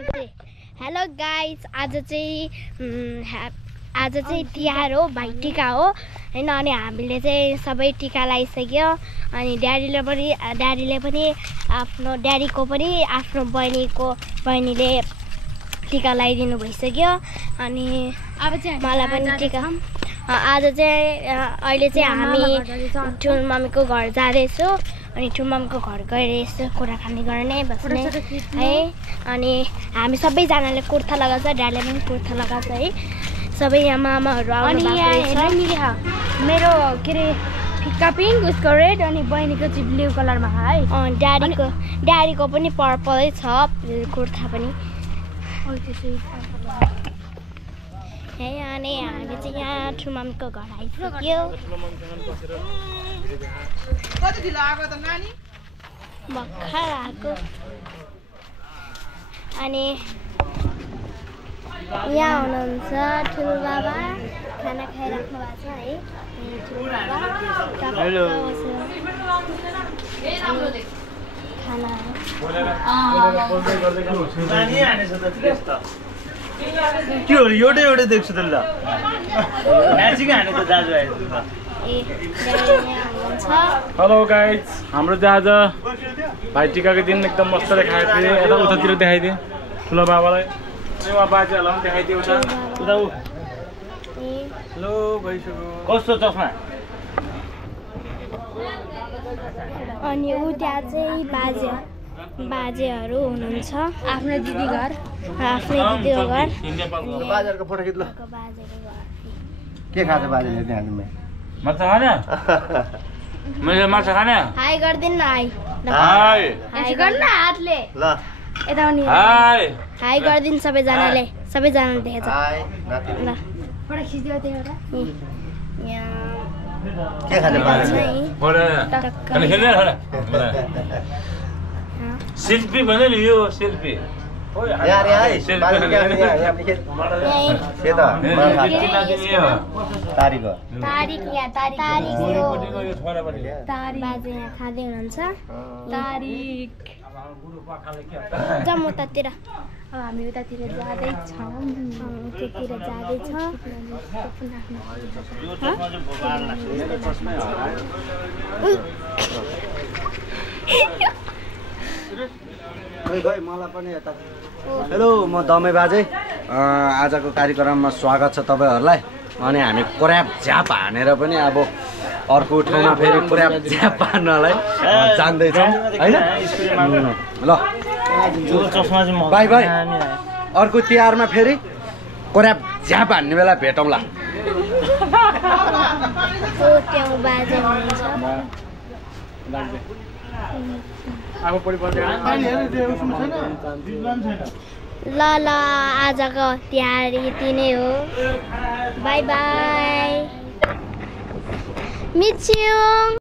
Hello guys, आज चाहिँ तिहार हो, भाइटिका हो हैन। अनि हामीले चाहिँ सबै टिका लगाइसक्यो। अनि ड्याडीले पनि आफ्नो बहिनीले टिका लगाइदिनु भइसक्यो। अनि अब चाहिँ मलाई पनि टिका आज चाहिँ अहिले चाहिँ हामी ठुल मम्मीको घर जाँदैछौँ। अनि ठुल मम्मीको घर गएर यसो कुराकानी गर्ने बस्ने है। अनि हामी सबैजनाले कुर्ता लगाउँछ, ड्याडीले पनि कुर्ता लगाउँछ है। सबै यहाँ मामाहरू आउनु भएको छ। मेरो के अरे फिक्का पिङ्क, उसको रेड, अनि बहिनीको चाहिँ ब्लू कलरमा है। ड्याडीको पनि पर्पलै छ कुर्ता पनि है। अनि हामी चाहिँ यहाँ ठुल मम्मीको घर आइसक्यो। भर्खर आएको। अनि यहाँ हुनुहुन्छ ठुलो बाबा, खाना खाइराख्नु भएको छ है। ठुलो बाबा के हो एउटै देख्छु त ल म्याचिङ हाने त दाजु आयो। हेलो गाइज, हाम्रो चाहिँ आज भाइटिकाको दिन एकदम मजाले खाएको थिएँ। यता उतातिर देखाइदिएँ ठुलो बाबालाई, उहाँ बाजेहरूलाई पनि देखाइदिएँ उता उता। हेलो भइसक्यो। कस्तो चस्मा? अनि त्यहाँ चाहिँ बाजेहरू हुनुहुन्छ। आफ्नो दिदी घर, आफ्नै दिदीको घर। बाजेको फोटो खिच्नु। के खान्छ बाजेले त्यहाँ? माछा खाने? मैले माछा खाने? हाई गरिदिनु न। हाई गर्न हातले ल यता आउने। हाई गरिदिनु सबैजनाले देखेछ। ल फोटो खिच्दियो त्यो एउटा। के खान्छ बाजेले? सेल्फी भन्यो नि, यो सेल्फी यार आइ बाजे के खान्छ यहाँ लिखे के त तारिक बाजे यहाँ खाँदै हुनुहुन्छ। तारिक जाउँ उतातिर। अब हामी उतातिर जाँदैछौँ। त्यतिर जाँदैछ। मलाई पनि यता। हेलो, म दमे बाजे। आजको कार्यक्रममा स्वागत छ तपाईँहरूलाई। अनि हामी क्र्याप झ्याप हानेर पनि अब अर्को ठाउँमा फेरि क्र्याप झ्याप हान्नलाई जान्दैछौँ होइन। ल बाई बाई, अर्को तिहारमा फेरि क्र्याप झ्याप हान्ने बेला भेटौँला। ल आजको तिहार यति नै हो। Bye bye, मिच्यौ।